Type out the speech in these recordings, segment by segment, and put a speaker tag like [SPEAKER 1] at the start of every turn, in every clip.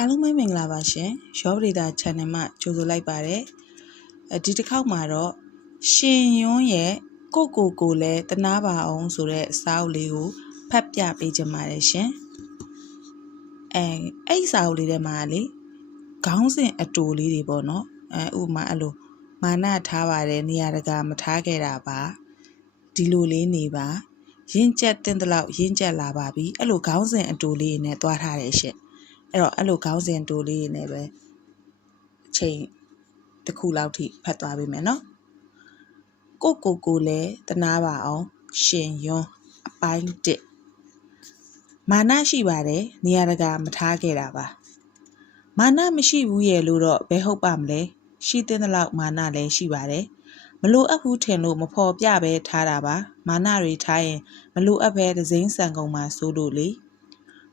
[SPEAKER 1] အားလုံးပဲမင်္ဂလာပါရှင်ရောပရိသ channel မှာကြိုဆိုလိုက်ပါတယ်အဲဒီတစ်ခေါက်မှာတော့ရှင်ယွန်းရဲ့ကိုကိုကိုလည်းတနာပါအောင်ဆိုတဲ့စာအုပ်လေးကိုဖတ်ပြပေးချင်ပါတယ်ရှင်အဲအဲ့စာအုပ်လေးထဲမှာလေခေါင်းစဉ်အတူလေးတွေပေါ့နော်အဲဥပမာအဲ့လိုမာနထားပါတယ်နေရာတကာမထားခဲ့တာပါဒီလိုလေးနေပါရင့်ကျက်တင်တဲ့လောက်ရင့်ကျက်လာပါပြီအဲ့လိုခေါင်းစဉ်အတူလေးနဲ့တွားထားတယ်ရှင် အဲ့တော့အဲ့လိုခေါင်းစဉ်တိုလေးတွေနဲ့ပဲအချိန်တစ်ခုလောက်ထိဖတ်သွားပေးမယ်နော်ကိုကိုကိုလည်းတနာပါအောင် ရှင်ယွန်းအပိုင်းတစ်မာနရှိပါတယ်နေရာတကာမထားခဲ့တာပါမာနမရှိဘူးရဲ့လို့တော့ဘယ်ဟုတ်ပါမလဲရှိတဲ့လောက်မာနလည်းရှိပါတယ်မလိုအပ်ဘူးထင်လို့မဖော်ပြပဲထားတာပါမာနတွေထားရင်မလိုအပ်ပဲဒဇိန်းဆန်ကုန်မှာစိုးလို့လေ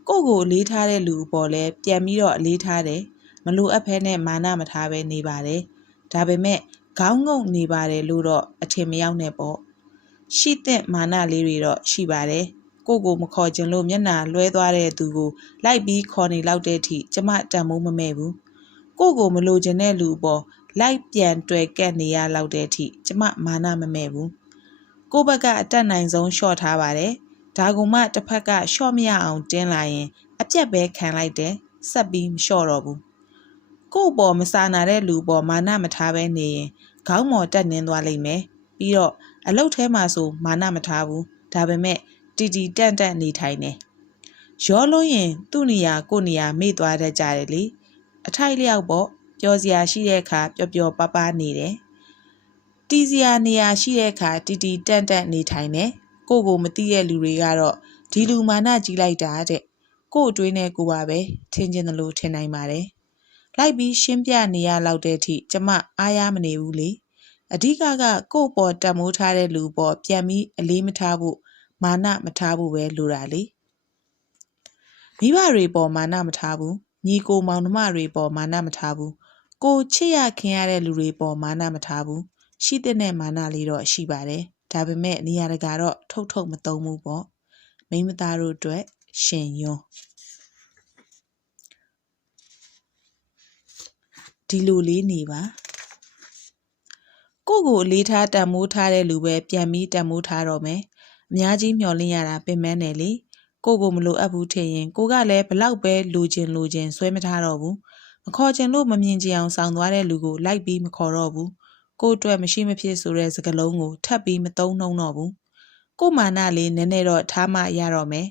[SPEAKER 1] ကိုကိုအလေးထားတဲ့လူအပေါ်လဲပြန်ပြီးတော့အလေးထားတယ်မလိုအပ်ဖဲနဲ့မာနမထားပဲနေပါတယ်ဒါပေမဲ့ခေါင်းငုံနေပါတယ်လို့တော့အထင်မရောက်နဲ့ပေါ့ရှိတဲ့မာနလေးတွေတော့ရှိပါတယ်ကိုကိုမခေါ်ခြင်းလို့မျက်နာလွှဲသွားတဲ့သူကိုလိုက်ပြီးခေါ်နေလောက်တဲ့အထိကျမတန်မိုးမမဲ့ဘူးကိုကိုမလိုချင်တဲ့လူအပေါ်လိုက်ပြန်တွေ့ကက်နေရလောက်တဲ့အထိကျမမာနမမဲ့ဘူးကိုဘက်ကအတက်နိုင်ဆုံးရှော့ထားပါတယ် ဒါကမှတစ်ဖက်ကရှော့မရအောင်တင်းလာရင် အပြက်ပဲခံလိုက်တယ်ဆက်ပြီးမလျှော့တော့ဘူးကို့ပေါ်မစာနာတဲ့လူပေါ်မာနမထားပဲနေရင်ခေါင်းမော်တက်နင်းသွားလိမ့်မယ်ပြီးတော့အလုတ်ထဲမှာဆိုမာနမထားဘူးဒါပေမဲ့တီတီတန့်တန့်နေထိုင်တယ်ရောလို့ရင်သူ့နေရာကို့နေရာမေ့သွားတတ်ကြတယ်လေအထိုက်လျောက်ပေါ့ပျော်စရာရှိတဲ့အခါပျော်ပျော်ပါးပါးနေတယ်တီးစရာနေရာရှိတဲ့အခါတီတီတန့်တန့်နေထိုင်တယ် ကိုကိုမသိတဲ့လူတွေကတော့ဒီလူမာနကြီးလိုက်တာတဲ့ကို့အတွင်းနဲ့ကိုပါပဲထင်ကျင်တယ်လို့ထင်နိုင်ပါတယ်လိုက်ပြီးရှင်းပြနေရလောက်တဲ့အထိကျမအားရမနေဘူးလေအဓိကကကို့ပေါ်တတ်မိုးထားတဲ့လူပေါ်ပြန်ပြီးအလေးမထားဖို့မာနမထားဖို့ပဲလိုတာလေမိဘတွေပေါ်မာနမထားဘူးညီကိုမောင်နှမတွေပေါ်မာနမထားဘူးကိုချစ်ရခင်ရတဲ့လူတွေပေါ်မာနမထားဘူးရှိတဲ့မာနလေးတော့ရှိပါတယ် ဒါပေမဲ့နေရာတကာတော့ထုတ်ထုတ်မသုံးဘူးပေါ့မိန်းမသားတို့အတွက်ရှင်ယွန်းဒီလိုလေးနေပါကိုကိုအလေးထားတန်မိုးထားတဲ့လူပဲပြန်ပြီးတန်မိုးထားတော့မယ်အများကြီးမျှော်လင့်ရတာပင်မနဲ့လေကိုကိုမလိုအပ်ဘူးထင်ရင်ကိုကလည်းဘလောက်ပဲလိုချင်လိုချင်ဆွဲမထားတော့ဘူးမခေါ်ချင်လို့မမြင်ကြအောင်ဆောင်သွားတဲ့လူကိုလိုက်ပြီးမခေါ်တော့ဘူး ကို့အတွက်မရှိမဖြစ်ဆိုတဲ့စကားလုံးကိုထပ်ပြီးမသုံးနှုံတော့ဘူးကို့မာနလေးနည်းနည်းတော့ထားမှရတော့မယ်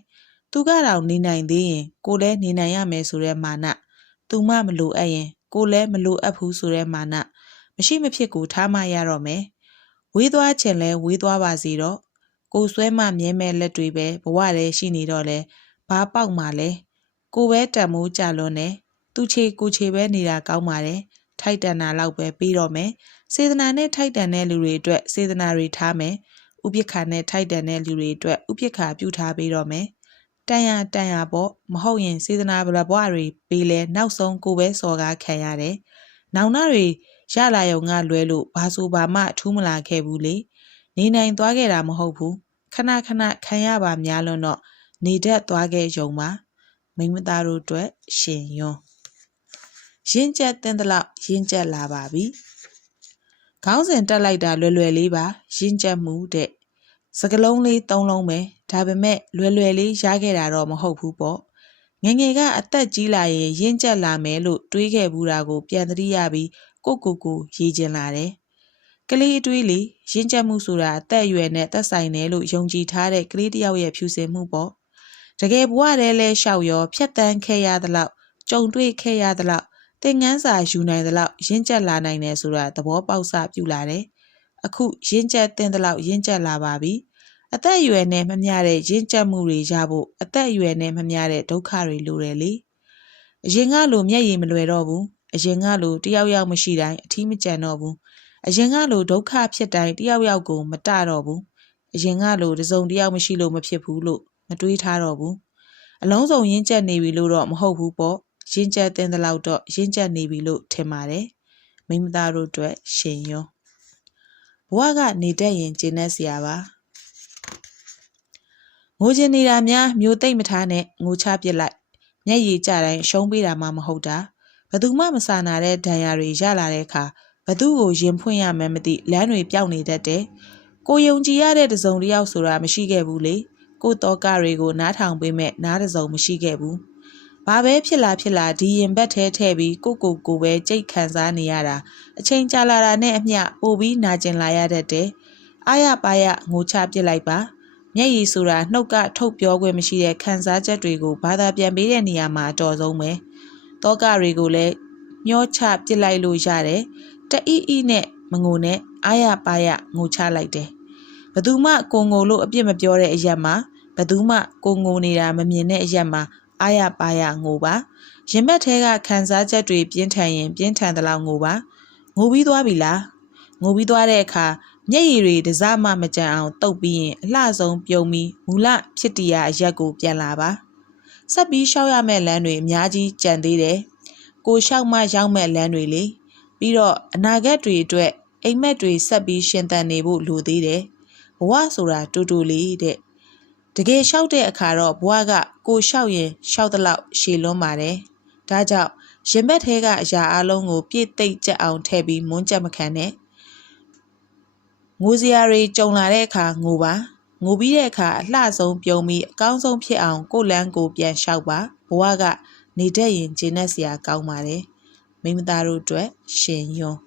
[SPEAKER 1] သူကတော့နေနိုင်သေးရင်ကိုလည်းနေနိုင်ရမယ်ဆိုတဲ့မာနသူမှမလိုအပ်ရင်ကိုလည်းမလိုအပ်ဘူးဆိုတဲ့မာနမရှိမဖြစ်ကိုထားမှရတော့မယ်ဝေးသွားချင်လဲဝေးသွားပါစီတော့ကိုဆွဲမှမြဲမဲ့လက်တွေပဲဘဝတည်းရှိနေတော့လဲဘာပေါက်မှလဲကိုပဲတံမိုးကြလွန်းနေသူချေကိုချေပဲနေတာကောင်းပါတယ် ထိုက်တန်တာလောက်ပဲပြီးတော့မယ်စေတနာနဲ့ထိုက်တန်တဲ့လူတွေအတွက်စေတနာတွေထားမယ်ဥပိ္ပခာနဲ့ထိုက်တန်တဲ့လူတွေအတွက်ဥပိ္ပခာပြုထားပေးတော့မယ်တန်ရတန်ရပေါ့မဟုတ်ရင်စေတနာဘလဘွားတွေပေးလဲနောက်ဆုံးကိုပဲစော်ကားခံရတယ်နောင်နာတွေရလာရုံကလွဲလို့ဘာဆိုဘာမှထူးမလာခဲ့ဘူးလေနေနိုင်သွားခဲ့တာမဟုတ်ဘူးခဏခဏခံရပါများလွန်းတော့နေတတ်သွားခဲ့ရုံပါမိမသားတို့အတွက်ရှင်ယွန်း ရင်းကျက်တဲ့လောက်ရင်းကျက်လာပါပြီခေါင်းစဉ်တက်လိုက်တာလွယ်လွယ်လေးပါရင်းကျက်မှုတဲ့စကလုံးလေးသုံးလုံးပဲဒါပေမဲ့လွယ်လွယ်လေးရခဲ့တာတော့မဟုတ်ဘူးပေါ့ငငယ်ကအသက်ကြီးလာရင်ရင်းကျက်လာမယ်လို့တွေးခဲ့ဘူးတာကို ပြန်သတိရပြီးကိုကိုကိုရေးကျင်လာတယ်ကလေးအတွေးလေးရင်းကျက်မှုဆိုတာအသက်အရွယ်နဲ့သက်ဆိုင်တယ်လို့ယုံကြည်ထားတဲ့ကလေးတယောက်ရဲ့ဖြူစင်မှုပေါ့တကယ်ဘဝတည်းလဲရှောက်ရောဖြတ်တန်းခဲ့ရသလောက်ကြုံတွေ့ခဲ့ရသလောက် သင်ငန်းစာယူနိုင်သလောက်ရင့်ကျက်လာနိုင်တယ်ဆိုတာသဘောပေါက်စပြုလာတယ်။အခုရင့်ကျက်တဲ့သလောက်ရင့်ကျက်လာပါပြီ။အသက်အရွယ်နဲ့မမျှတဲ့ရင့်ကျက်မှုတွေရဖို့အသက်အရွယ်နဲ့မမျှတဲ့ဒုက္ခတွေလိုတယ်လေ။အရင်ကလိုမျက်ရည်မလွယ်တော့ဘူး။အရင်ကလိုတယောက်ယောက်မရှိတိုင်းအထီးမကျန်တော့ဘူး။အရင်ကလိုဒုက္ခဖြစ်တိုင်းတယောက်ယောက်ကိုမတတော့ဘူး။အရင်ကလိုတစုံတယောက်မရှိလို့မဖြစ်ဘူးလို့မတွေးထားတော့ဘူး။အလုံးစုံရင့်ကျက်နေပြီလို့တော့မဟုတ်ဘူးပေါ့ ရင့်ကျက်တဲ့လောက်တော့ရင့်ကျက်နေပြီလို့ထင်ပါတယ်မိမသားတို့အတွက်ရှင်ရောဘဝကနေတတ်ရင်ကျင်းနေစရာပါငိုချင်နေတာများမျိုးသိမ့်မထားနဲ့ငိုချပစ်လိုက်မျက်ရည်ကျတိုင်းရှုံးပေးတာမှမဟုတ်တာဘယ်သူမှမစာနာတဲ့ဒဏ်ရာတွေရလာတဲ့အခါဘသူ့ကိုရင်ဖွင့်ရမှန်းမသိလမ်းတွေပြောက်နေတတ်တယ်ကိုယုံကြည်ရတဲ့တစုံတစ်ယောက်ဆိုတာမရှိခဲ့ဘူးလေကိုတောကတွေကိုနားထောင်ပေးမဲ့နားတစုံမရှိခဲ့ဘူး ဘာပဲဖြစ်လာဖြစ်လာဒီရင်ဘက်ထဲထည့်ပြီးကိုကိုကိုပဲကြိတ်ခံစားနေရတာအချိန်ကြာလာတာနဲ့အမျှပိုပြီးနာကျင်လာရတတ်တယ်အားရပါရငိုချပစ်လိုက်ပါမျက်ရည်ဆိုတာနှုတ်ကထုတ်ပြောခွင့်မရှိတဲ့ခံစားချက်တွေကိုဘာသာပြန်ပေးတဲ့နေရာမှာအတော်ဆုံးပဲတောကတွေကိုလည်းမျောချပစ်လိုက်လို့ရတယ်တအီအီနဲ့မငိုနဲ့အားရပါရငိုချလိုက်တယ်ဘသူမှကိုငိုလို့အပြစ်မပြောတဲ့အရက်မှာဘသူမှကိုငိုနေတာမမြင်တဲ့အရက်မှာ အားရပါရငိုပါရင်ဘက်ထဲကခံစားချက်တွေပြင်းထန်ရင်ပြင်းထန်သလောက်ငိုပါငိုပြီးသွားပြီလားငိုပြီးသွားတဲ့အခါမျက်ရည်တွေတစားမှမကြံအောင်တုပ်ပြီးရင်အလှဆုံးပြုံးပြီးမူလဖြစ်တရားအရက်ကိုပြန်လာပါဆက်ပြီးရှောက်ရမယ့်လမ်းတွေအများကြီးကြံသေးတယ်ကိုလျှောက်မှရောက်မဲ့လမ်းတွေလေပြီးတော့အနာဂတ်တွေအတွက်အိမ်မက်တွေဆက်ပြီးရှင်သန်နေဖို့လိုသေးတယ်ဘဝဆိုတာတူတူလေးတဲ့ တကယ်လျှောက်တဲ့အခါတော့ဘဝကကိုလျှောက်ရင်လျှောက်သလောက်ရှည်လွန်းပါတယ်ဒါကြောင့်ရင်ဘက်ထဲကအရာအလုံးကိုပြည့်သိမ့်ကြအောင်ထည့်ပြီးမွန်းကြက်မခံနဲ့ငိုစရာတွေကြုံလာတဲ့အခါငိုပါငိုပြီးတဲ့အခါအလှဆုံးပြုံးပြီးအကောင်းဆုံးဖြစ်အောင်ကိုယ်လန်းကိုပြန်လျှောက်ပါဘဝကနေတတ်ရင်ဂျင်းနဲ့စရာကောင်းပါတယ်မိမသားတို့အတွက်ရှင်ယွန်း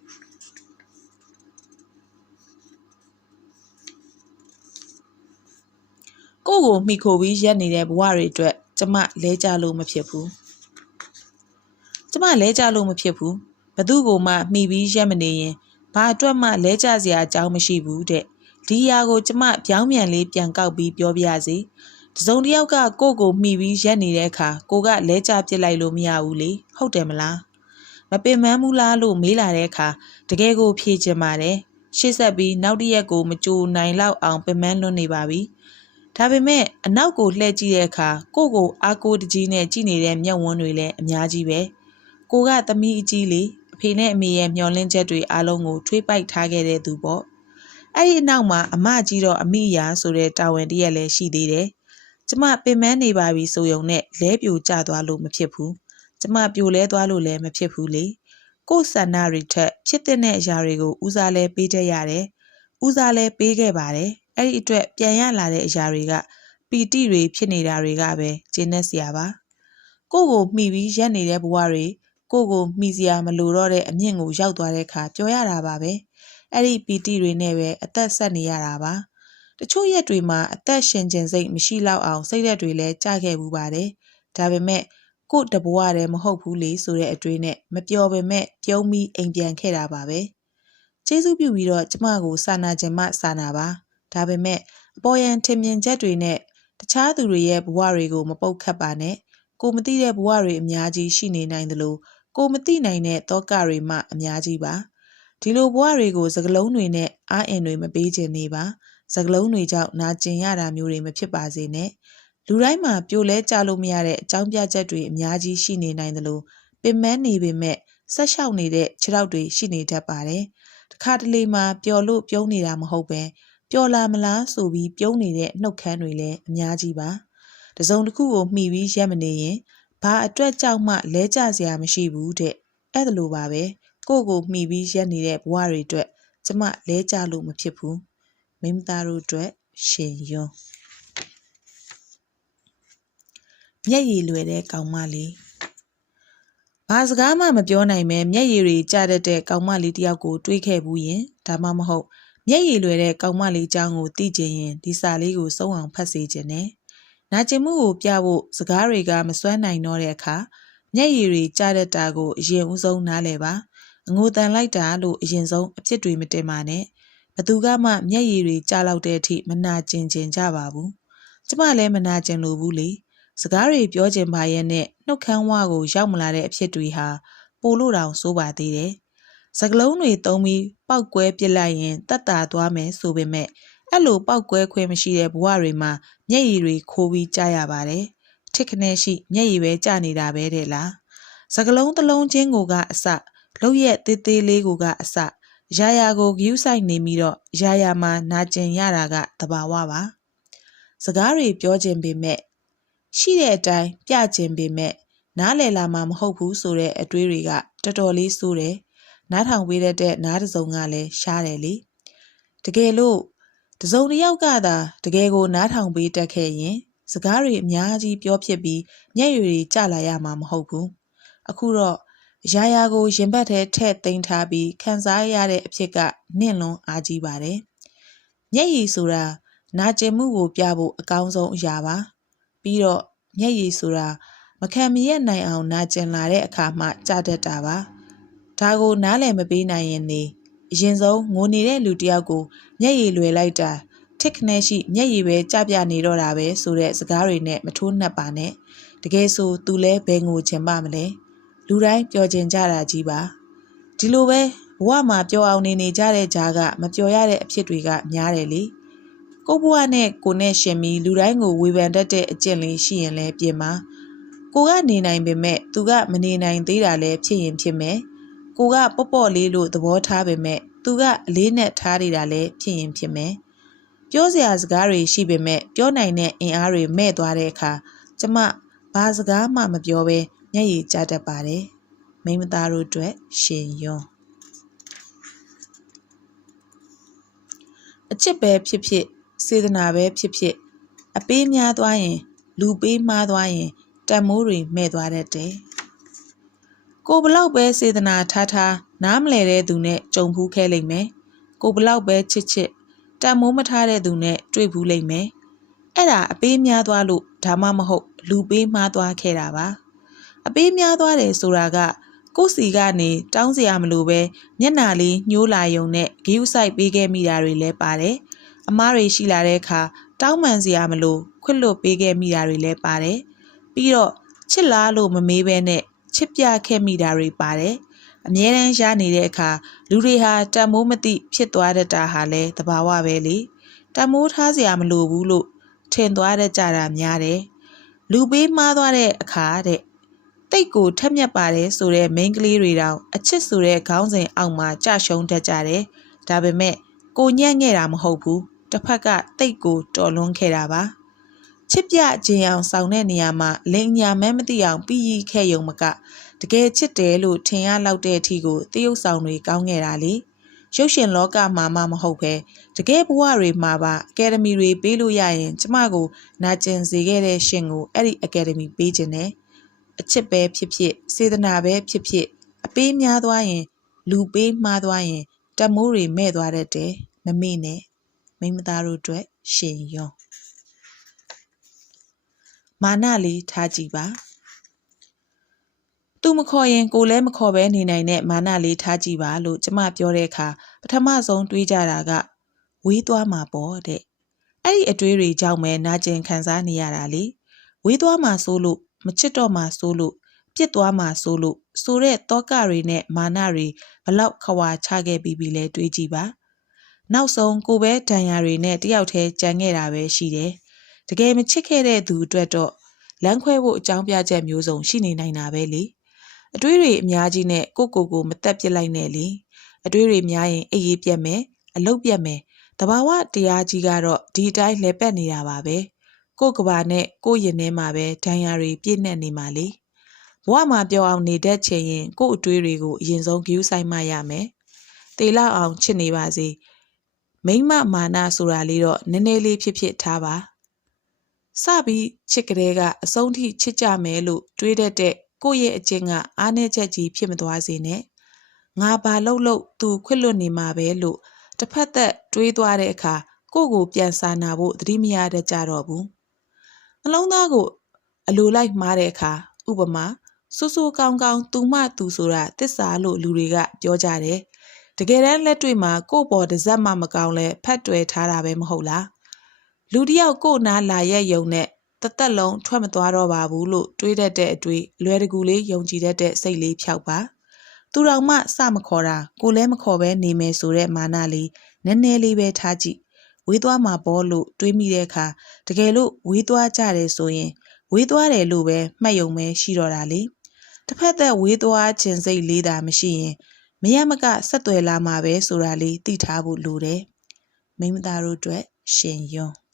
[SPEAKER 1] ကိုယ့်ကိုမိခိုပြီးရက်နေတဲ့ဘဝတွေအတွက်ကျမလဲကြလို့မဖြစ်ဘူးကျမလဲကြလို့မဖြစ်ဘူးဘသူ့ကိုမှမှီပြီးရက်မနေရင်ဘာအတွက်မှလဲကြစရာအကြောင်းမရှိဘူးတဲ့ဒီအရာကိုကျမပြောင်းပြန်လေးပြန်ကောက်ပြီးပြောပြရစီတစုံတစ်ယောက်ကကိုယ့်ကိုမှီပြီးရက်နေတဲ့အခါကိုကလဲကြပစ်လိုက်လို့မရဘူးလေဟုတ်တယ်မလားမပင်ပန်းဘူးလားလို့မေးလာတဲ့အခါတကယ်ကိုဖြေချင်ပါတယ်ရှေ့ဆက်ပြီးနောက်တစ်ရက်ကိုမကြိုနိုင်လောက်အောင်ပင်ပန်းလွန်းနေပါပြီ ဒါပေမဲ့အနောက်ကိုလှည့်ကြည့်တဲ့အခါကိုယ့်ကိုအားကိုးတကြီးနဲ့ကြည့်နေတဲ့မျက်ဝန်းတွေလည်းအများကြီးပဲကိုကသမီးအကြီးလေးအဖေနဲ့အမေရဲ့မျောလင်းချက်တွေအားလုံးကိုထွေးပိုက်ထားခဲ့တဲ့သူပေါ့အဲ့ဒီအနောက်မှာအမကြီးတော့အမိယာဆိုတဲ့တာဝန်တရက်လည်းရှိသေးတယ်ကျမပင်မနေပါပြီဆိုရုံနဲ့လဲပြိုကျသွားလို့မဖြစ်ဘူးကျမပြိုလဲသွားလို့လည်းမဖြစ်ဘူးလေကိုယ်ဆန္ဒတွေထက်ဖြစ်တဲ့အရာတွေကိုဦးစားလဲပေးတတ်ရတယ်ဦးစားလဲပေးခဲ့ပါတယ် အဲ့ဒီအတွက်ပြန်ရလာတဲ့အရာတွေကပီတိတွေဖြစ်နေတာတွေကပဲကျင်းနေစရာပါကိုကိုမှီပြီးရက်နေတဲ့ဘဝတွေကိုကိုမှီစရာမလိုတော့တဲ့အမြင့်ကိုရောက်သွားတဲ့အခါကြော်ရတာပါပဲအဲ့ဒီပီတိတွေနဲ့ပဲအသက်ဆက်နေရတာပါတချို့ရက်တွေမှာအသက်ရှင်ခြင်းစိတ်မရှိတော့အောင်စိတ်ရက်တွေလည်းကြခဲ့ဘူးပါတယ်ဒါပေမဲ့ကို့တဘဝတည်းမဟုတ်ဘူးလေဆိုတဲ့အတွေးနဲ့မပျော်ပေမဲ့ပြုံးပြီးအိမ်ပြန်ခဲ့တာပါပဲကျေးဇူးပြုပြီးတော့ကျမကိုစာနာခြင်းမှစာနာပါ ဒါပေမဲ့အပေါ်ယံထင်မြင်ချက်တွေနဲ့တခြားသူတွေရဲ့ဘဝတွေကိုမပုတ်ခတ်ပါနဲ့ကိုမသိတဲ့ဘဝတွေအများကြီးရှိနေနိုင်သလိုကိုမသိနိုင်တဲ့တောကတွေမှအများကြီးပါဒီလိုဘဝတွေကိုစကလုံးတွေနဲ့အာအင်တွေမပေးခြင်းနေပါစကလုံးတွေကြောင့်နာကျင်ရတာမျိုးတွေမဖြစ်ပါစေနဲ့လူတိုင်းမှာပြိုလဲကြလို့မရတဲ့အကြောင်းပြချက်တွေအများကြီးရှိနေနိုင်သလိုပင်မနေပေမဲ့ဆက်လျှောက်နေတဲ့ခြေထောက်တွေရှိနေတတ်ပါတယ်တခါတလေမှာပျော်လို့ပြုံးနေတာမဟုတ်ပဲ ပျော်လာမလားဆိုပြီးပြုံးနေတဲ့နှုတ်ခမ်းတွေလည်းအများကြီးပါတစုံတစ်ခုကိုမှီပြီးရက်မနေရင်ဘာအတွက်ကြောက်မှလဲကျစရာမရှိဘူးတဲ့အဲ့ဒါလိုပါပဲကိုကိုမှီပြီးရက်နေတဲ့ဘဝတွေအတွက်ကျမလဲကျလို့မဖြစ်ဘူးမိမသားတို့အတွက်ရှင်ယွန်းမျက်ရည်လွယ်တဲ့ကောင်မလေးဘာစကားမှမပြောနိုင်ပဲမျက်ရည်တွေကျတတ်တဲ့ကောင်မလေးတယောက်ကိုတွေးခဲ့ဘူးရင်ဒါမှမဟုတ် မျက်ရည်လွယ်တဲ့ကောင်မလေးချောင်းကိုသိကျင်ရင်ဒီစာလေးကိုစုံအောင်ဖတ်စေခြင်းနဲ့နာကျင်မှုကိုပြဖို့စကားတွေကမစွမ်းနိုင်တော့တဲ့အခါမျက်ရည်တွေကျတတ်တာကိုအရင်ဦးဆုံးနားလည်ပါအငိုတန်လိုက်တာလို့အရင်ဆုံးအဖြစ်တွေမတင်ပါနဲ့ဘသူကမှမျက်ရည်တွေကျလောက်တဲ့အထိမနာကျင်ကျင်ကြပါဘူးကျမလည်းမနာကျင်လို့ဘူးလေစကားတွေပြောချင်ပါရဲ့နဲ့နှုတ်ခမ်းဝါကိုရောက်မလာတဲ့အဖြစ်တွေဟာပိုလို့တောင်ဆိုးပါသေးတယ် စကလုံးတွေသုံးပြီးပောက်ကွဲပစ်လိုက်ရင်တတ်တာသွားမယ်ဆိုပေမဲ့အဲ့လိုပောက်ကွဲခွင့်မရှိတဲ့ဘဝတွေမှာမျက်ရည်တွေခိုးပြီးကြားရပါတယ်ထစ်ခနဲရှိမျက်ရည်ပဲကျနေတာပဲတဲ့လားစကလုံးတစ်လုံးချင်းကိုကအစလောက်ရက်သေးသေးလေးကိုကအစရာရာကိုဂယူးဆိုင်နေပြီးတော့ရာရာမှာနာကျင်ရတာကတဘာဝပါစကားတွေပြောခြင်းပေမဲ့ရှိတဲ့အတိုင်းပြခြင်းပေမဲ့နားလည်လာမှာမဟုတ်ဘူးဆိုတဲ့အတွေးတွေကတော်တော်လေးစိုးတယ် နားထောင်ပေးတတ်တဲ့နားတစ်စုံကလည်းရှားတယ်လေတကယ်လို့တစ်စုံတစ်ယောက်ကသာတကယ်ကိုနားထောင်ပေးတတ်ခဲ့ရင် စကားတွေအများကြီးပြောဖြစ်ပြီးမျက်ရည်တွေကျလာရမှာမဟုတ်ဘူးအခုတော့ရာရာကိုရင်ဘတ်ထဲထည့်သိမ်းထားပြီးခံစားရတဲ့အဖြစ်ကနှင့်လွန်အားကြီးပါတယ်မျက်ရည်ဆိုတာနာကျင်မှုကိုပြဖို့အကောင်းဆုံးအရာပါပြီးတော့မျက်ရည်ဆိုတာမခံမရက်နိုင်အောင်နာကျင်လာတဲ့အခါမှကြာတတ်တာပါ ဒါကိုနားလည်မပေးနိုင်ရင်နေအရင်ဆုံးငိုနေတဲ့လူတစ်ယောက်ကိုမျက်ရည်လွယ်လိုက်တာထစ်ခနဲရှိမျက်ရည်ပဲကြပြနေတော့တာပဲဆိုတဲ့စကားတွေနဲ့မထိုးနှက်ပါနဲ့တကယ်ဆိုသူလဲဘယ်ငိုချင်ပါမလဲလူတိုင်းပျော်ကျင်ကြတာကြီးပါဒီလိုပဲဘဝမှာပျော်အောင်နေနေကြတဲ့ကြားကမပျော်ရတဲ့အဖြစ်တွေကများတယ်လေကိုဘဝနဲ့ကိုနဲ့ရှင်ပြီးလူတိုင်းကိုဝေဖန်တတ်တဲ့အကျင့်လေးရှိရင်လည်းပြင်ပါကိုကနေနိုင်ပေမဲ့သူကမနေနိုင်သေးတာလည်းဖြစ်ရင်ဖြစ်မယ် ကိုကပေါ့ပေါ့လေးလို့သဘောထားပေမဲ့သူကအလေးနဲ့ထားနေတာလည်းဖြစ်ရင်ဖြစ်မယ်ပြောစရာစကားတွေရှိပေမဲ့ပြောနိုင်တဲ့အင်အားတွေမဲ့သွားတဲ့အခါကျမဘာစကားမှမပြောဘဲမျက်ရည်ကျတတ်ပါတယ်မိမသားတို့အတွက်ရှင်ယွန်းအချစ်ပဲဖြစ်ဖြစ်စေတနာပဲဖြစ်ဖြစ်အပေးများသွားရင် လူပေးမှားသွားရင်တန်မိုးတွေမဲ့သွားတတ်တယ် ကိုဘလောက်ပဲစေတနာထားထားနားမလဲတဲ့သူနဲ့ကြုံဖူးခဲ့လိမ့်မယ်ကိုဘလောက်ပဲချစ်ချစ်တန်မိုးမထားတဲ့သူနဲ့တွေ့ဘူးလိမ့်မယ်အဲ့ဒါအပေးများသွားလို့ဒါမှမဟုတ် လူပေးမှားသွားခဲ့တာပါအပေးများသွားတယ်ဆိုတာကကိုစီကနေတောင်းစရာမလိုပဲမျက်နာလေးညှိုးလာယုံနဲ့ဂယုစိုက်ပေးခဲ့မိတာတွေလည်းပါတယ်အမားတွေရှိလာတဲ့အခါတောင်းပန်စရာမလိုခွတ်လွတ်ပေးခဲ့မိတာတွေလည်းပါတယ်ပြီးတော့ချစ်လားလို့မမေးဘဲနဲ့ ချစ်ပြခဲ့မိတာတွေပါတယ်အမြဲတမ်းရနေတဲ့အခါလူတွေဟာတန်မိုးမသိဖြစ်သွားတတ်တာဟာလဲသဘာဝပဲလေတန်မိုးထားစရာမလိုဘူးလို့ထင်သွားတတ်ကြတာများတယ်လူပေးမှားသွားတဲ့အခါတဲ့တိတ်ကိုထက်မြက်ပါတယ်ဆိုတဲ့မိန်းကလေးတွေတောင်အချစ်ဆိုတဲ့ခေါင်းစဉ်အောက်မှာကြရှုံးတတ်ကြတယ်ဒါပေမဲ့ကိုညံ့ခဲ့တာမဟုတ်ဘူးတစ်ဖက်ကတိတ်ကိုတော်လွန်းခဲ့တာပါ ချစ်ပြခြင်းအောင်ဆောင်တဲ့နေရာမှာလင်ညာမဲမသိအောင်ပြီးရီခဲ့ယုံမကတကယ်ချစ်တယ်လို့ထင်ရလောက်တဲ့အထိကိုတရုပ်ဆောင်တွေကောင်းခဲ့တာလေရုပ်ရှင်လောကမှာမှမဟုတ်ပဲတကယ်ဘဝတွေမှာပါအကယ်ဒမီတွေပေးလို့ရရင်ကျမကိုနာကျင်စေခဲ့တဲ့ရှင်ကိုအဲ့ဒီအကယ်ဒမီပေးခြင်းနဲ့အချစ်ပဲဖြစ်ဖြစ်စေတနာပဲဖြစ်ဖြစ်အပေးများသွားရင် လူပေးမှားသွားရင်တမိုးတွေမဲ့သွားတတ်တယ်မမေ့နဲ့မိမသားတို့အတွက်ရှင်ယွန်း မာနလေးထားကြည့်ပါသူမခေါ်ရင်ကိုလည်းမခေါ်ပဲနေနိုင်တဲ့မာနလေးထားကြည့်ပါလို့ကျမပြောတဲ့အခါပထမဆုံးတွေးကြတာကဝေးသွားမှာပေါ့တဲ့အဲ့ဒီအတွေးတွေကြောင့်ပဲနာကျင်ခံစားနေရတာလေဝေးသွားမှာဆိုလို့မချစ်တော့မှာဆိုလို့ပြစ်သွားမှာဆိုလို့ဆိုတဲ့တောကတွေနဲ့မာနတွေဘလောက်ခွာချခဲ့ပြီးပြီလဲတွေးကြည့်ပါနောက်ဆုံးကိုပဲဒဏ်ရာတွေနဲ့တယောက်တည်းကြံခဲ့တာပဲရှိတယ် တကယ်မချစ်ခဲ့တဲ့သူအတွက်တော့လမ်းခွဲဖို့အကြောင်းပြချက်မျိုးစုံရှိနေနိုင်တာပဲလေအတွေးတွေအများကြီးနဲ့ကိုကိုကိုမတက်ပစ်လိုက်နဲ့လေအတွေးတွေများရင်အေးရေးပြက်မယ်အလုတ်ပြက်မယ်တဘာဝတရားကြီးကတော့ဒီအတိုင်းလဲပက်နေတာပါပဲကိုကဘာနဲ့ကိုရင်ထဲမှာပဲဒဏ်ရာတွေပြည့်နှက်နေမှာလေဘဝမှာပြောအောင်နေတတ်ချင်ရင်ကို့အတွေးတွေကိုအရင်ဆုံးဂယူးဆိုင်မှရမယ်တေလောက်အောင်ချစ်နေပါစေမိမမာနဆိုတာလေးတော့နည်းနည်းလေးဖြစ်ဖြစ်ထားပါ စပြီးချစ်ကလေးကအဆုံးထိချစ်ကြမယ်လို့တွေးတတ်တဲ့ကိုယ့်ရဲ့အကျင့်ကအားနည်းချက်ကြီးဖြစ်မသွားစေနဲ့ငါဘာလို့လို့သူခွင့်လွတ်နေမှာပဲလို့တစ်ဖက်သက်တွေးသွားတဲ့အခါကိုယ့်ကိုပြန်စာနာဖို့သတိမရတတ်ကြတော့ဘူးနှလုံးသားကိုအလိုလိုက်မှားတဲ့အခါဥပမာဆူဆူကောင်းကောင်းသူမှသူဆိုတာတစ္ဆာလို့လူတွေကပြောကြတယ်တကယ်တမ်းလက်တွေ့မှာကို့ပေါ်တစ်စက်မှမကောင်းလဲဖတ်တွယ်ထားတာပဲမဟုတ်လား လူတယောက်ကို့နာလာရဲ့ယုံနဲ့တသက်လုံးထွက်မသွားတော့ပါဘူးလို့တွေးတတ်တဲ့အတွေ့လွယ်တကူလေးယုံကြည်တတ်တဲ့စိတ်လေးဖြောက်ပါသူတော်မှစမခေါ်တာကိုလည်းမခေါ်ပဲနေမယ်ဆိုတဲ့မာနလေးနည်းနည်းလေးပဲထားကြည့်ဝေးသွားမှာပေါ့လို့တွေးမိတဲ့အခါတကယ်လို့ဝေးသွားကြတယ်ဆိုရင် ဝေးသွားတယ်လို့ပဲမှတ်ယုံပဲရှိတော့တာလေတစ်ဖက်သက်ဝေးသွားခြင်းစိတ်လေးတာမရှိရင်မရမကဆက်သွယ်လာမှာပဲဆိုတာလေးသိထားဖို့လိုတယ်မိမသားတို့အတွက်ရှင်ယွန်း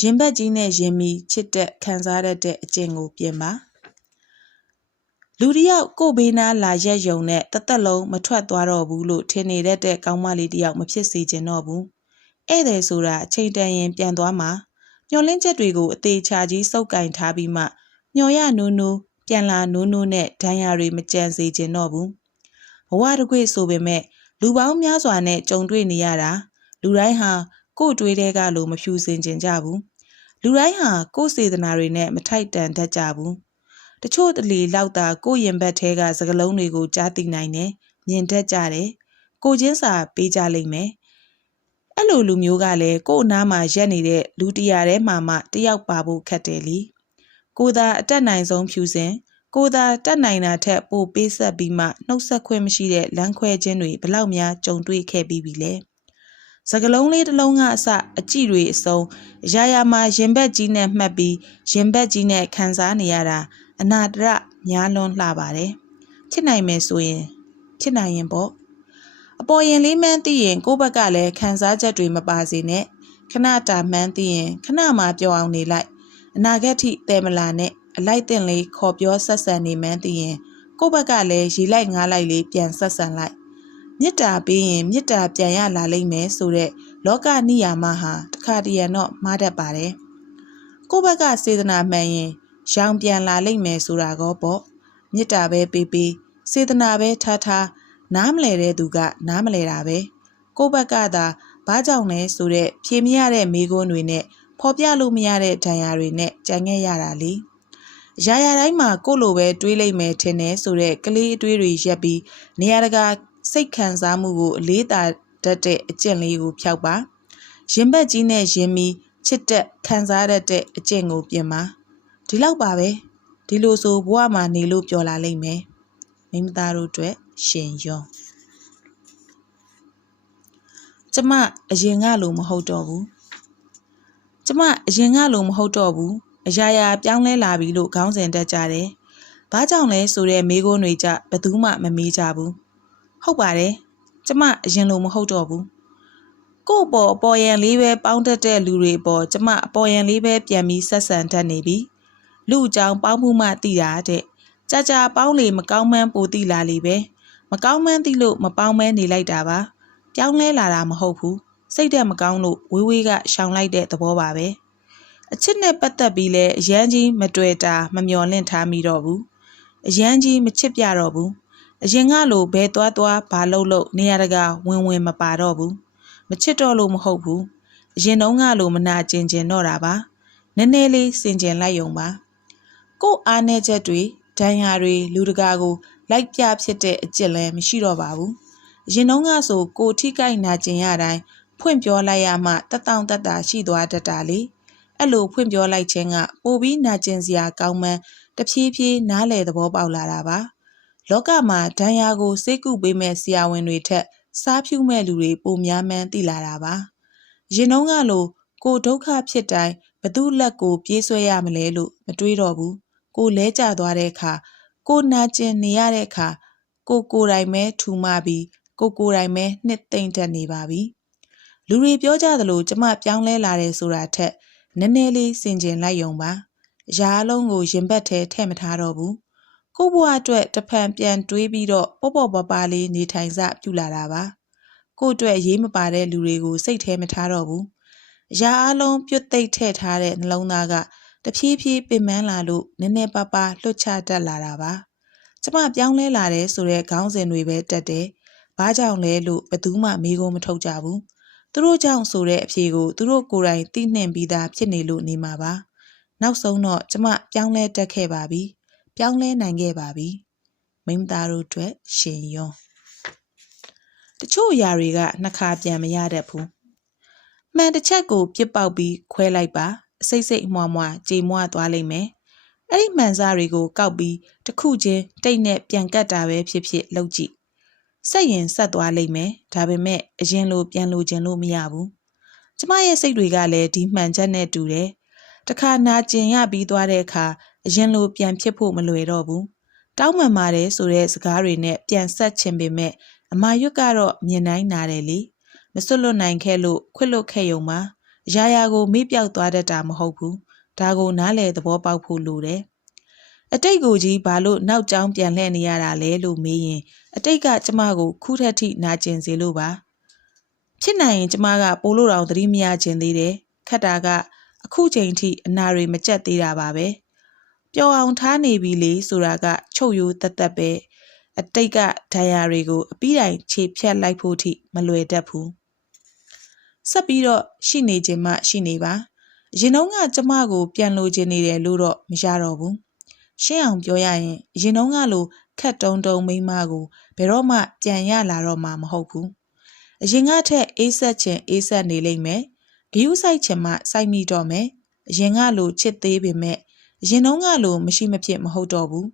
[SPEAKER 1] ရင်ဘတ်ကြီးနဲ့ရင်မီချစ်တဲ့ခံစားရတဲ့အကျင့်ကိုပြင်ပါလူတစ်ယောက်ကို့ဘေးနားလာရက်ယုံနဲ့တသက်လုံးမထွက်သွားတော့ဘူးလို့ထင်နေတတ်တဲ့ကောင်းမလေးတစ်ယောက်မဖြစ်စေချင်တော့ဘူးဧည့်သည်ဆိုတာအချိန်တန်ရင်ပြန်သွားမှာမျောလင်းချက်တွေကိုအသေးချာကြီးစုပ်ကင်ထားပြီးမှမျောရနိုးနိုးပြန်လာနိုးနိုးနဲ့ဒဏ်ရာတွေမကြံစေချင်တော့ဘူးဘဝတစ်ခွေဆိုပေမဲ့လူပေါင်းများစွာနဲ့ကြုံတွေ့နေရတာလူတိုင်းဟာကို့တွေးတဲ့ကလိုမဖြူစင်ကျင်ကြဘူး လူတိုင်းဟာကို့စေတနာတွေနဲ့မထိုက်တန်တတ်ကြဘူးတချို့တလေလောက်သာကို့ရင်ဘတ်ထဲကစကလုံးတွေကိုကြားသိနိုင်တယ်မြင်တတ်ကြတယ်ကိုချင်းစာပေးကြလိမ့်မယ်အဲ့လိုလူမျိုးကလည်းကို့အနားမှာရက်နေတဲ့လူတရာထဲမှာမှတယောက်ပါဖို့ခက်တယ်လीကိုသာအတက်နိုင်ဆုံးဖြူစင်ကိုသာတက်နိုင်တာထက်ပိုပေးဆက်ပြီးမှနှုတ်ဆက်ခွင့်မရှိတဲ့လမ်းခွဲခြင်းတွေဘလောက်များကြုံတွေ့ခဲ့ပြီးပြီလဲ စကလုံးလေးတစ်လုံးကအစအကြည့်တွေအစုံရာရာမှာရင်ဘက်ကြီးနဲ့မှတ်ပြီးရင်ဘက်ကြီးနဲ့ခံစားနေရတာအနာတရများလွန်းလှပါတယ်ဖြစ်နိုင်မယ်ဆိုရင်ဖြစ်နိုင်ရင်ပေါ့အပေါ်ရင်လေးမှန်းသိရင်ကိုယ့်ဘက်ကလည်းခံစားချက်တွေမပါစေနဲ့ခဏတာမှန်းသိရင်ခဏမှပြောအောင်နေလိုက်အနာဂတ်ထိတဲမလာနဲ့အလိုက်တင်လေးခေါ်ပြောဆက်ဆံနေမှန်းသိရင်ကိုယ့်ဘက်ကလည်းရေလိုက်ငားလိုက်လေးပြန်ဆက်ဆံလိုက် မေတ္တာပေးရင်မေတ္တာပြန်ရလာလိမ့်မယ်ဆိုတဲ့လောကနိယာမဟာတခါတရံတော့မှားတတ်ပါတယ်ကိုယ့်ဘက်ကစေတနာမှန်ရင်ရောင်ပြန်လာလိမ့်မယ်ဆိုတာကောပေါ့မေတ္တာပဲပေးပေးစေတနာပဲထားထားနားမလဲတဲ့သူက နားမလဲတာပဲကိုယ့်ဘက်ကသာဘာကြောင့်လဲဆိုတဲ့ဖြေမရတဲ့မိကွန်းတွေနဲ့ဖော်ပြလို့မရတဲ့ဒဏ်ရာတွေနဲ့ကြံခဲ့ရတာလေရာရာတိုင်းမှာကိုယ့်လိုပဲတွေးလိုက်မယ်ထင်တယ်ဆိုတဲ့ကလေးအတွေးတွေရက်ပြီးနေရာတကာ စိတ်ခံစားမှုကိုအလေးသာတတ်တဲ့အကျင့်လေးကိုဖျောက်ပါရင်ဘက်ကြီးနဲ့ရင်မီချစ်တဲ့ခံစားရတဲ့အကျင့်ကိုပြင်ပါဒီလောက်ပါပဲဒီလိုဆိုဘဝမှာနေလို့ပျော်လာလိမ့်မယ်မိမသားတို့အတွက်ရှင်ရောကျမအရင်ကလိုမဟုတ်တော့ဘူးကျမအရင်ကလိုမဟုတ်တော့ဘူးအရာရာပြောင်းလဲလာပြီလို့ခေါင်းစဉ်တက်ကြတယ်ဘာကြောင့်လဲဆိုတဲ့မေးခွန်းတွေကြဘယ်သူမှမမေးကြဘူး ဟုတ်ပါတယ်ကျမအရင်လိုမဟုတ်တော့ဘူးကို့ပေါ်အပေါ်ရန်လေးပဲပေါင်းတက်တဲ့လူတွေပေါ်ကျမအပေါ်ရန်လေးပဲပြန်ပြီးဆက်ဆံတတ်နေပြီလူအကြောင်းပေါင်းမှုမှသိတာတဲ့ကြာကြာပေါင်းလေမကောင်းမှန်းပိုသိလာလေပဲမကောင်းမှန်းသိလို့မပေါင်းမဲနေလိုက်တာပါပြောင်းလဲလာတာမဟုတ်ဘူးစိတ်တက်မကောင်းလို့ဝေးဝေးကရှောင်လိုက်တဲ့သဘောပါပဲအချစ်နဲ့ပတ်သက်ပြီးလဲအရန်ကြီးမတွေ့တာမမျော်လင့်ထားမိတော့ဘူးအရန်ကြီးမချစ်ပြတော့ဘူး အရင်ကလိုဘဲသွားသွားဘာလို့လို့နေရတကဝင်ဝင်မပါတော့ဘူးမချစ်တော့လို့မဟုတ်ဘူးအရင်တုန်းကလိုမနာကျင်ကျင်တော့တာပါနည်းနည်းလေးစင်ကျင်လိုက်ယုံပါကို့အားနည်းချက်တွေဒဏ်ရာတွေလူတကာကို လိုက်ပြဖြစ်တဲ့အကျင့်လည်းမရှိတော့ပါဘူးအရင်တုန်းကဆိုကိုထိကိုက်နာကျင်ရတိုင်းဖွင့်ပြောလိုက်ရမှတက်တောင့်တက်တာရှိသွားတတ်တာလေအဲ့လိုဖွင့်ပြောလိုက်ခြင်းကပိုပြီးနာကျင်စရာကောင်းမှန်းတဖြည်းဖြည်းနားလေသဘောပေါက်လာတာပါ လောကမှာဒဏ်ရာကိုစိတ်ကူပေးမဲ့ဆရာဝန်တွေထက်စားဖြူမဲ့လူတွေပိုများမှန်းသိလာတာပါရင်တုန်းကလိုကိုဒုက္ခဖြစ်တိုင်းဘသူလက်ကိုပြေးဆွဲရမလဲလို့မတွေးတော့ဘူးကိုလဲကျသွားတဲ့အခါကိုနာကျင်နေရတဲ့အခါကိုကိုယ်တိုင်ပဲထူမပြီးကိုကိုယ်တိုင်ပဲနှစ်သိမ့်တက်နေပါပြီလူတွေပြောကြသလိုကျမပြောင်းလဲလာတယ်ဆိုတာထက်နည်းနည်းလေးစင်ကျင်လိုက်ယုံပါရာအလုံးကိုရင်ဘတ်ထဲထည့်မထားတော့ဘူး ကို့ဘဝအတွက်တဖန်ပြန်တွေးပြီးတော့ပေါ့ပေါ့ပါပါလေးနေထိုင်စပြုလာတာပါကို့အတွက်ရေးမပါတဲ့လူတွေကိုစိတ်ထဲမထားတော့ဘူးရာအလုံးပြုတ်သိမ့်ထည့်ထားတဲ့နှလုံးသားကတဖြည်းဖြည်းပင်ပန်းလာလို့နည်းနည်းပါးပါးလွတ်ချတတ်လာတာပါကျမပြောင်းလဲလာတယ်ဆိုတဲ့ခေါင်းစဉ်တွေပဲတက်တယ်ဘာကြောင့်လဲလို့ဘယ်သူမှမေးခွန်းမထုတ်ကြဘူးသူတို့ကြောင့်ဆိုတဲ့အဖြေကိုသူတို့ကိုယ်တိုင်သိနှင်ပြီးသားဖြစ်နေလို့နေမှာပါနောက်ဆုံးတော့ကျမပြောင်းလဲတက်ခဲ့ပါပြီ ပြောင်းလဲနိုင်ခဲ့ပါပြီမိမသားတို့အတွက်ရှင်ယွန်းတချို့အရာတွေကနှစ်ခါပြန်မရတတ်ဘူးမှန်တစ်ချက်ကိုပြစ်ပေါက်ပြီးခွဲလိုက်ပါအစိတ်စိတ်မွားမွားကြေမွားသွားလိမ့်မယ်အဲ့ဒီမှန်စားတွေကိုကောက်ပြီးတစ်ခုချင်းတိတ်နဲ့ပြန်ကတ်တာပဲဖြစ်ဖြစ်လုပ်ကြည့်ဆက်ရင်ဆက်သွားလိမ့်မယ်ဒါပေမဲ့အရင်လိုပြန်လိုချင်လို့မရဘူးကျမရဲ့စိတ်တွေကလည်းဒီမှန်ချက်နဲ့တူတယ်တခါနာကျင်ရပြီးသွားတဲ့အခါ အရင်လိုပြန်ဖြစ်ဖို့မလွယ်တော့ဘူးတောင်းပန်ပါတယ်ဆိုတဲ့စကားတွေနဲ့ပြန်ဆက်ချင်ပေမဲ့အမာရွတ်ကတော့မြင်နိုင်နာတယ်လေမစွတ်လွတ်နိုင်ခဲ့လို့ခွတ်လွတ်ခဲ့ယုံပါအအရာရာကိုမေ့ပြောက်သွားတတ်တာမဟုတ်ဘူးဒါကိုနားလေသဘောပေါက်ဖို့လိုတယ်အတိတ်ကိုကြီးဘာလို့နောက်ကျောင်းပြန်လှည့်နေရတာလဲလို့မေးရင် အတိတ်ကကျမကိုခုထက်ထိနာကျင်စေလို့ပါဖြစ်နိုင်ရင်ကျမကပိုလို့တောင်သတိမရခြင်းသေးတယ်ခက်တာကအခုချိန်ထိအနာတွေမကြက်သေးတာပါပဲ ပျော်အောင်ထားနေပြီလေဆိုတာက ချုပ်ရိုးတက်တက်ပဲအတိတ်ကဒဏ်ရာတွေကိုအပြီးတိုင်ခြေဖြတ်လိုက်ဖို့ထိမလွယ်တတ်ဘူးဆက်ပြီးတော့ရှိနေခြင်းမှရှိနေပါရင်တုန်းကကျမကို ပြန်လိုချင်နေတယ်လို့တော့မရတော့ဘူးရှင်းအောင်ပြောရရင်ရင်တုန်းကလိုခက်တုံတုံမိန်းမကိုဘယ်တော့မှပြန်ရလာတော့မှမဟုတ်ဘူးအရင်ကထက်အေးဆက်ချင်အေးဆက်နေလိမ့်မယ်ဂယုဆိုင်ချင်မှစိုက်မိတော့မယ်အရင်ကလိုချစ်သေးပေမဲ့ အရင်တုန်းကလိုမရှိမဖြစ်မဟုတ်တော့ဘူး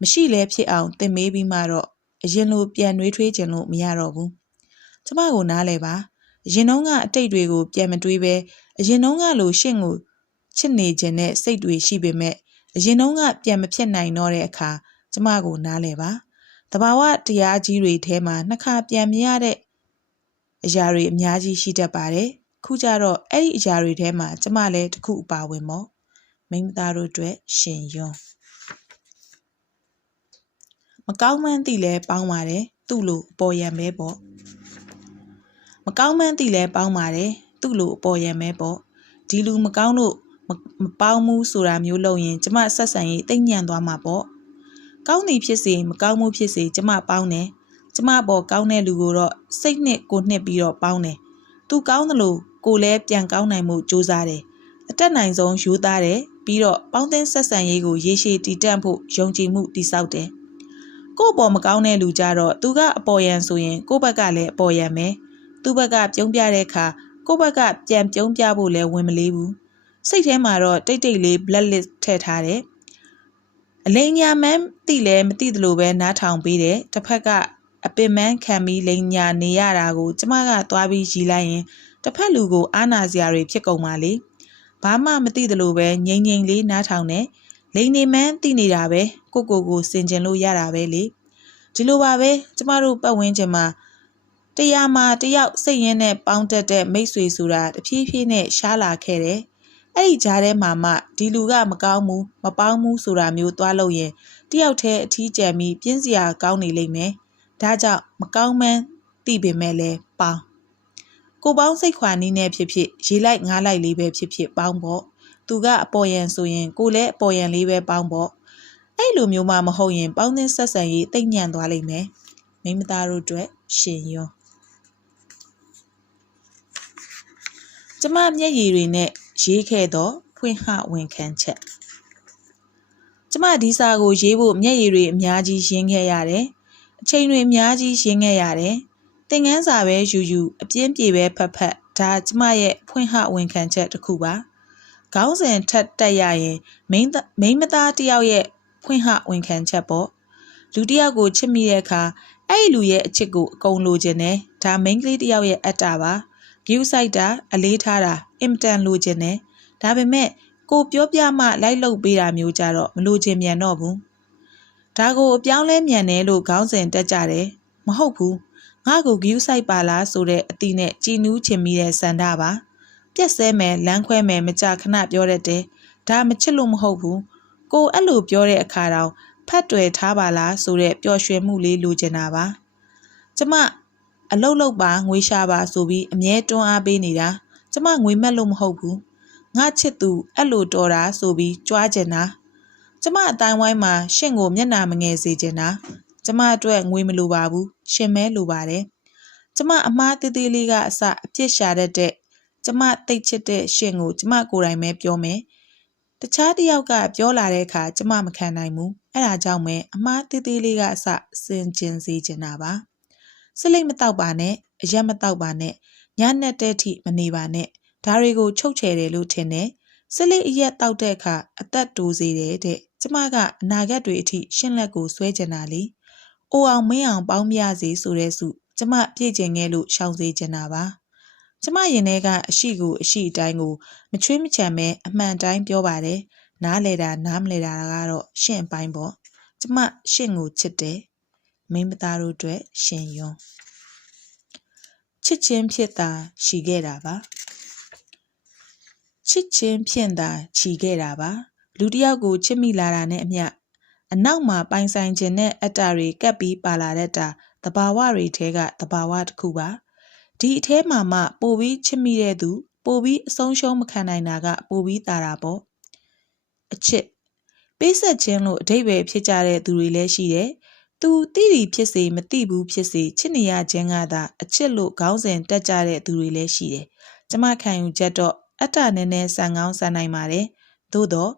[SPEAKER 1] မရှိလဲဖြစ်အောင်သင်မေးပြီးမှတော့အရင်လိုပြန်နှွေးထွေးခြင်းလို့မရတော့ဘူးကျမကိုနားလဲပါအရင်တုန်းကအတိတ်တွေကိုပြန်မတွေးပဲအရင်တုန်းကလိုရှင့်ကိုချစ်နေခြင်းနဲ့စိတ်တွေရှိပေမဲ့အရင်တုန်းကပြန်မဖြစ်နိုင်တော့တဲ့အခါကျမကိုနားလဲပါတဘာဝတရားကြီးတွေထဲမှာနှစ်ခါပြန်မြင်ရတဲ့အရာတွေအများကြီးရှိတတ်ပါတယ်ခုကြတော့အဲ့ဒီအရာတွေထဲမှာကျမလည်းတစ်ခုအပါဝင်ပေါ့ မိန်းမသားတို့အတွက်ရှင်ယွန်းမကောင်းမှန်းသိလဲပေါင်းပါတယ်သူ့လိုအပေါ်ယံပဲပေါ့မကောင်းမှန်းသိလဲပေါင်းပါတယ်သူ့လိုအပေါ်ယံပဲပေါ့ဒီလူမကောင်းလို့မပေါင်းဘူးဆိုတာမျိုးလုပ်ရင် ကျမဆက်ဆံရေးတိတ်ညံ့သွားမှာပေါ့ကောင်းသည်ဖြစ်စေမကောင်းမှုဖြစ်စေကျမပေါင်းတယ်ကျမပေါ်ကောင်းတဲ့လူကိုတော့စိတ်နှစ်ကိုနှစ်ပြီးတော့ပေါင်းတယ်သူကောင်းတယ်လို့ကိုလည်းပြန်ကောင်းနိုင်မှုစူးစမ်းတယ် အတက်နိုင်ဆုံးယူသားတယ်ပြီးတော့ပေါင်းသင်းဆက်ဆံရေးကိုရေရှည်တည်တံ့ဖို့ယုံကြည်မှုတည်ဆောက်တယ်ကို့ပေါ်မကောင်းတဲ့လူကြတော့သူကအပေါ်ယံဆိုရင်ကို့ဘက်ကလည်းအပေါ်ယံပဲသူ့ဘက်ကပြုံးပြတဲ့အခါကိုယ့်ဘက်ကပြန်ပြုံးပြဖို့လည်းဝင်မလေးဘူးစိတ်ထဲမှာတော့တိတ်တိတ်လေး black list ထည့်ထားတယ်အလိညာမန်းသိလဲမသိသလိုပဲနားထောင်ပေးတယ်တစ်ဖက်ကအပင်မန်းခံပြီးလိန်ညာနေရတာကိုကျမကသွားပြီးရီလိုက်ရင်တစ်ဖက်လူကိုအာနာစရာတွေဖြစ်ကုန်ပါလေ ဘာမှမသိသလိုပဲငိမ့်ငိမ့်လေးနားထောင်နေလိန်နေမှန်းသိနေတာပဲကိုကိုကိုစင်ကျင်လို့ရတာပဲလေဒီလိုပါပဲကျမတို့ပတ်ဝန်းကျင်မှာတရားမှာတယောက်စိတ်ရင်းနဲ့ပေါင်းတက်တဲ့မိတ်ဆွေဆိုတာတဖြည်းဖြည်းနဲ့ရှားလာခဲ့တယ်အဲ့ဒီကြားထဲမှာမှဒီလူကမကောင်းဘူးမပေါင်းဘူးဆိုတာမျိုးသွားလို့ရင်တယောက်တည်းအထီးကျန်ပြီးပြင်းစရာကောင်းနေလိမ့်မယ်ဒါကြောင့်မကောင်းမှန်းသိပေမဲ့လည်းပေါင်း ကိုပေါင်းစိတ်ခွာနည်းနဲ့ဖြစ်ဖြစ်ရေလိုက်ငားလိုက်လေးပဲဖြစ်ဖြစ်ပေါင်းပေါ့သူကအပေါ်ယံဆိုရင်ကိုလည်းအပေါ်ယံလေးပဲပေါင်းပေါ့အဲ့လိုမျိုးမှမဟုတ်ရင် ပေါင်းသင်းဆက်ဆံရေးတိတ်ညံ့သွားလိမ့်မယ်မိမသားတို့အတွက်ရှင်ရောကျမမျက်ရည်တွေနဲ့ရေးခဲ့သောဖွင့်ဟဝန်ခံချက်ကျမဒီစာကိုရေးဖို့မျက်ရည်တွေအများကြီးရင်းခဲ့ရတယ်အချိန်တွေအများကြီးရင်းခဲ့ရတယ် သင်ခန်းစာပဲယူယူအပြင်းပြေပဲဖတ်ဖတ်ဒါကျမရဲ့ဖွင့်ဟဝန်ခံချက်တစ်ခုပါခေါင်းစဉ်ထက်တက်ရရင်မိန်းမိန်းမသားတယောက်ရဲ့ဖွင့်ဟဝန်ခံချက်ပေါ့လူတယောက်ကိုချစ်မိတဲ့အခါအဲ့ဒီလူရဲ့အချစ်ကိုအကုန်လိုချင်တယ်ဒါမိန်းကလေးတယောက်ရဲ့အတ္တပါဂယူးဆိုင်တာအလေးထားတာအင်မတန်လိုချင်တယ်ဒါပေမဲ့ကိုပြောပြမှလိုက်လုပ်ပေးတာမျိုးကြတော့မလိုချင်မြန်တော့ဘူးဒါကိုအပြောင်းလဲမြန်တယ်လို့ခေါင်းစဉ်တက်ကြတယ်မဟုတ်ဘူး ငါ့ကိုဂယူးဆိုင်ပါလားဆိုတဲ့အတီးနဲ့ကြည်နူးချင်မိတဲ့စန္ဒပါပြက်ဆဲမယ်လမ်းခွဲမယ်မကြခဏပြောတတ်တယ်ဒါမချစ်လို့မဟုတ်ဘူးကိုအဲ့လိုပြောတဲ့အခါတောင်ဖတ်တွယ်ထားပါလားဆိုတဲ့ပျော်ရွှင်မှုလေးလိုချင်တာပါကျမအလုတ်လုတ်ပါငွေရှာပါဆိုပြီးအမြဲတွန်းအားပေးနေတာကျမငွေမက်လို့မဟုတ်ဘူးငါချစ်သူအဲ့လိုတော်တာဆိုပြီးကြွားကျင်တာကျမအတိုင်းဝိုင်းမှာရှင့်ကိုမျက်နာမငယ်စေချင်တာကျမအတွက်ငွေမလိုပါဘူး ရှင်မဲလိုပါတယ်ကျမအမားသေးသေးလေးကအစအပြစ်ရှာတတ်တဲ့ကျမတိတ်ချစ်တဲ့ရှင်ကိုကျမကိုယ်တိုင်ပဲပြောမယ်တခြားတယောက်ကပြောလာတဲ့အခါကျမမခံနိုင်ဘူးအဲ့ဒါကြောင့်ပဲအမားသေးသေးလေးကအစစင်ကျင်စေချင်တာပါစလိတ်မတောက်ပါနဲ့အရက်မတောက်ပါနဲ့ညနဲ့တဲ့ထိမနေပါနဲ့ဒါတွေကိုချုပ်ချယ်တယ်လို့ထင်တယ်စလိတ်အရက်တောက်တဲ့အခါအသက်တိုးစေတယ်တဲ့ကျမကအနာဂတ်တွေအထိရှင်းလက်ကိုဆွဲကျင်တာလေ အိုအောင်မင်းအောင်ပေါင်းပြစေဆိုတဲ့စုကျမပြည့်ကျင်ခဲ့လို့ရှောင်စေချင်တာပါကျမရင်ထဲကအရှိကိုအရှိအတိုင်းကိုမချွေးမချံပဲအမှန်တိုင်းပြောပါတယ်နားလေတာနားမလဲတာကတော့ရှင့်ပိုင်းပေါ့ကျမရှင့်ကိုချစ်တယ်မိန်းမသားတို့အတွက်ရှင်ယွန်းချစ်ချင်းဖြစ်တာရှိခဲ့တာပါချစ်ချင်းဖြင့်သာခြီခဲ့တာပါလူတစ်ယောက်ကိုချစ်မိလာတာနဲ့အမျှ အနောက်မှာပိုင်ဆိုင်ခြင်းနဲ့အတ္တတွေကပ်ပြီးပါလာတတ်တာသဘာဝတွေထဲကသဘာဝတစ်ခုပါဒီအထဲမှာမှပိုပြီးချစ်မိတဲ့သူ ပိုပြီးအဆုံးရှုံးမခံနိုင်တာက ပိုပြီးတာတာပေါ့အချစ်ပေးဆက်ခြင်းလို့အဓိပ္ပာယ်ဖြစ်ကြတဲ့သူတွေလည်းရှိတယ်သူတိတိဖြစ်စေမတိဘူးဖြစ်စေချစ်နေရခြင်းကသာအချစ်လို့ခေါင်းစဉ်တက်ကြတဲ့သူတွေလည်းရှိတယ်ကျမခံယူချက်တော့အတ္တနည်းနည်းဆန်ကောင်းဆန်နိုင်ပါတယ်သို့တော့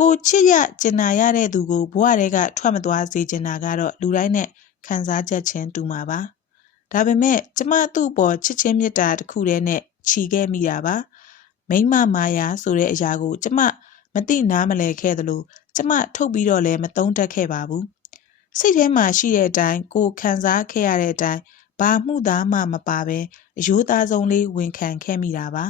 [SPEAKER 1] ကိုချစ်ရကျင်နာရတဲ့သူကိုဘဝတွေကထွက်မသွားစေချင်တာကတော့လူတိုင်းနဲ့ခံစားချက်ချင်းတူမှာပါဒါပေမဲ့ကျမသူ့ပေါ်ချစ်ချင်းမေတ္တာတစ်ခုတည်းနဲ့ခြီခဲ့မိတာပါမိမမာယာဆိုတဲ့အရာကို ကျမမသိနားမလဲခဲ့သလိုကျမထုတ်ပြီးတော့လည်းမသုံးတတ်ခဲ့ပါဘူးစိတ်ထဲမှာရှိတဲ့အတိုင်းကိုခံစားခဲ့ရတဲ့အတိုင်းဘာမှုသားမှမပါပဲအယိုးသားဆုံးလေးဝန်ခံခဲ့မိတာပါ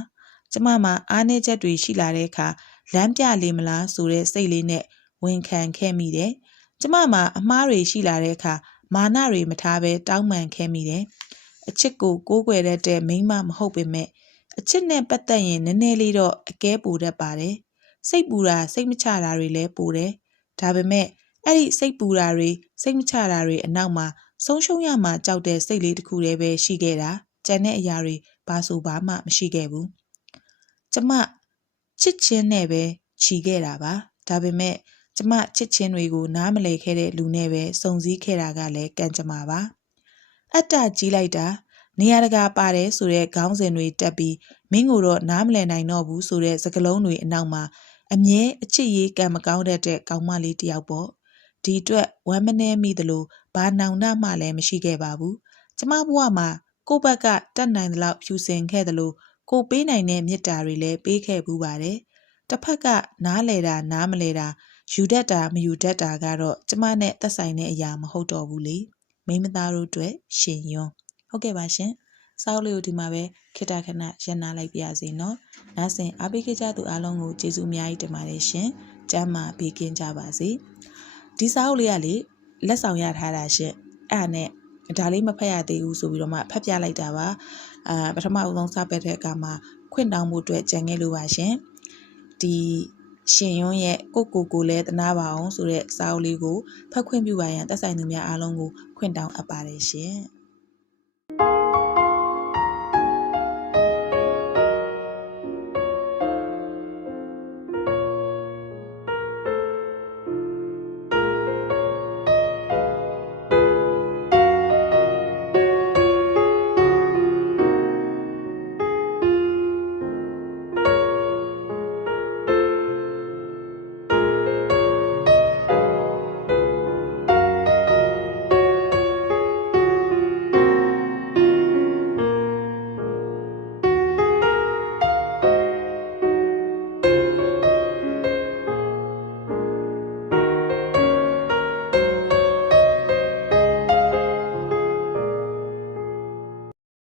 [SPEAKER 1] ကျမမှာအားနည်းချက်တွေရှိလာတဲ့အခါ လမ်းပြလေမလားဆိုတဲ့စိတ်လေးနဲ့ဝန်ခံခဲ့မိတယ်။ကျမမှာအမှားတွေရှိလာတဲ့အခါမာနတွေမထားဘဲတောင်းပန်ခဲ့မိတယ်။အချစ်ကိုကိုးကွယ်တတ်တဲ့မိန်းမမဟုတ်ပေမဲ့အချစ်နဲ့ပတ်သက်ရင်နည်းနည်းလေးတော့အကဲပူတတ်ပါတယ်။စိတ်ပူတာစိတ်မချတာတွေလည်းပူတယ်။ဒါပေမဲ့အဲ့ဒီစိတ်ပူတာတွေစိတ်မချတာတွေအနောက်မှာဆုံးရှုံးရမှာကြောက်တဲ့စိတ်လေးတစ်ခုတည်းပဲရှိခဲ့တာ။ကြံတဲ့အရာတွေဘာဆိုဘာမှမရှိခဲ့ဘူး။ကျမ ချစ်ချင်းနဲ့ပဲခြီခဲ့တာပါဒါပေမဲ့ကျမချစ်ချင်းတွေကိုနားမလည်ခဲ့တဲ့လူနဲ့ပဲစုံစည်းခဲ့တာကလည်းကံကြမ္မာပါအတ္တကြီးလိုက်တာနေရာတကာပါတယ်ဆိုတဲ့ခေါင်းစဉ်တွေတက်ပြီးမင်းကိုတော့နားမလည်နိုင်တော့ဘူးဆိုတဲ့စကားလုံးတွေအနောက်မှာအမြဲအချစ်ရေးကံမကောင်းတတ်တဲ့ကောင်းမလေးတယောက်ပေါ့ဒီအတွက်ဝမ်းမနှဲမိသလိုဘာနောင်တမှလည်းမရှိခဲ့ပါဘူးကျမဘဝမှာကိုယ့်ဘက်ကတတ်နိုင်သလောက်ဖြူစင်ခဲ့သလို ကိုပေးနိုင်တဲ့မေတ္တာတွေလည်းပေးခဲ့ဘူးပါတယ်။တစ်ဖက်ကနားလေတာနားမလဲတာယူတတ်တာမယူတတ်တာကတော့ကျမနဲ့သက်ဆိုင်တဲ့အရာမဟုတ်တော့ဘူးလေ။မိမသားတို့အတွက်ရှင်ယွန်းဟုတ်ကဲ့ပါရှင်။စောက်လေးကိုဒီမှာပဲခိတခဏရန်နာလိုက်ပါရစေနော်။နားဆင်အားပေးခဲ့ကြသူအားလုံးကိုကျေးဇူးအများကြီးတင်ပါတယ်ရှင်။ကျမ်းမာပေးကင်းကြပါစေ။ဒီစာအုပ်လေးကလေလက်ဆောင်ရထားတာရှင်။အဲ့ဒါနဲ့ဒါလေးမဖတ်ရသေးဘူးဆိုပြီးတော့မှဖတ်ပြလိုက်တာပါ အာပထမအဆုံးစပက်တဲ့အခါမှာခွင့်တောင်းမှုအတွက်ကြံခဲ့လို့ပါရှင်ဒီရှင်ယွန်းရဲ့ကိုကိုကိုလည်းတနာပါအောင်ဆိုတဲ့စာအုပ်လေးကိုဖတ်ခွင့်ပြုပါရန်သက်ဆိုင်သူများအားလုံးကိုခွင့်တောင်းအပ်ပါတယ်ရှင်။